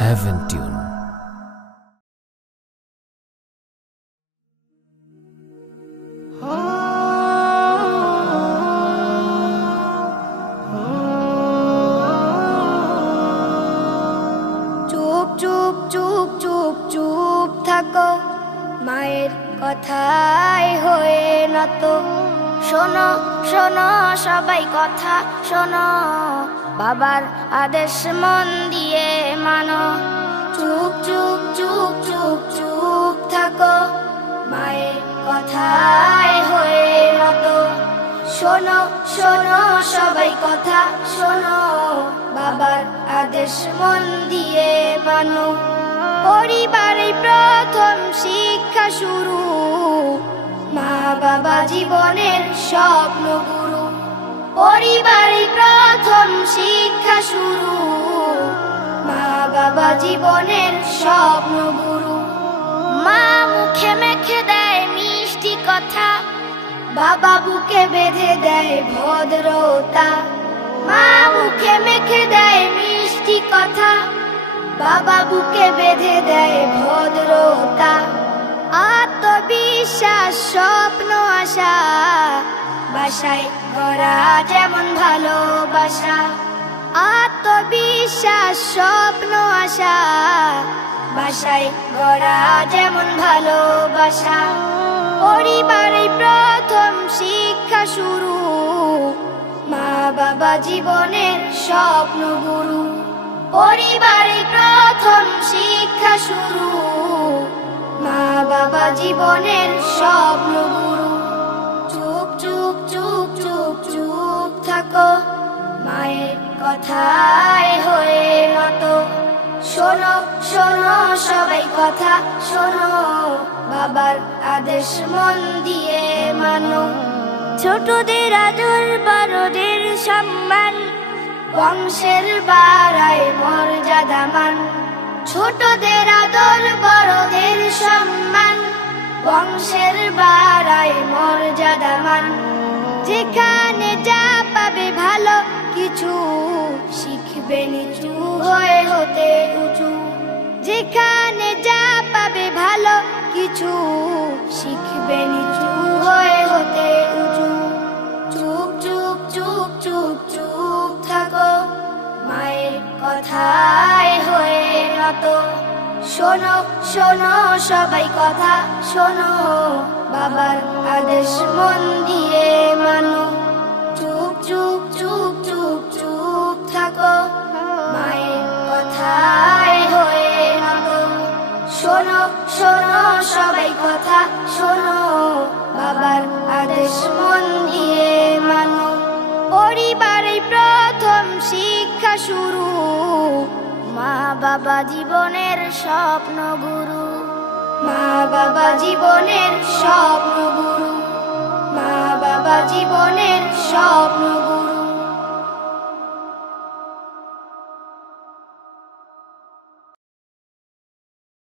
Heaven Tune. চুপ চুপ চুপ চুপ চুপ থাকো, মায়ের কথায় হয়ে নত। শোনো শোনো সবাই কথা শোনো, বাবার আদেশ মন দিয়ে মানো। চুপ চুপ চুপ চুপ চুপ থাকো, মায়ের কথায় হয়ে নত। শোনো শোনো সবাই কথা শোনো, বাবার আদেশ মন দিয়ে মানো। পরিবারে প্রথম শিক্ষা শুরু, মা বাবা জীবনের স্বপ্ন গুরু। পরিবারে প্রথম শিক্ষা শুরু, মা বাবা জীবনের স্বপ্ন গুরু। মা মুখে মেখে দেয় মিষ্টি কথা, বাবা বুকে বেঁধে দেয় ভদ্রতা। মা মুখে মেখে দেয় মিষ্টি কথা, বাবা বুকে বেঁধে দেয় ভদ্রতা। আত্মবিশ্বাস স্বপ্ন আশা, বাসায় গড়া যেমন ভালোবাসা। আত্মবিশ্বাস স্বপ্ন আশা, বাসায় গড়া যেমন ভালোবাসা। পরিবারে প্রথম শিক্ষা শুরু, মা বাবা জীবনের স্বপ্ন গুরু। পরিবারে প্রথম শিক্ষা শুরু, মা বাবা জীবনের স্বপ্ন গুরু। চুপ চুপ চুপ চুপ চুপ থাকো, মায়ের কথায় হয়ে নত। শোনো শোনো সবাই কথা শোনো, বাবার আদেশ মন দিয়ে মানো। ছোটদের আদর বড়দের সম্মান, বংশের বাড়ায় মর্যাদা মান। ছোটদের আদর বড়দের সম্মান, বংশের বাড়ায় মর্যাদা মান। যেখানে যা পাবে ভালো কিছু, শিখবে নিচু হয়ে হতে উঁচু। যেখানে যা পাবে ভালো কিছু, শিখবে নিচু হয়ে হতে উঁচু। চুপ চুপ চুপ চুপ চুপ থাকো, মায়ের কথায় হয়ে নত। শোনো শোনো সবাই কথা শোনো, বাবার আদেশ মন দিয়ে মানো। চুপ চুপ চুপ চুপ চুপ থাকো, মায়ের কথায় হয়ে নত। শোনো শোনো সবাই কথা শোনো, বাবার আদেশ মন দিয়ে মানো। পরিবারে প্রথম শিক্ষা শুরু, মা বাবা জীবনের স্বপ্ন গুরু। মা বাবা জীবনের স্বপ্ন গুরু, মা বাবা জীবনের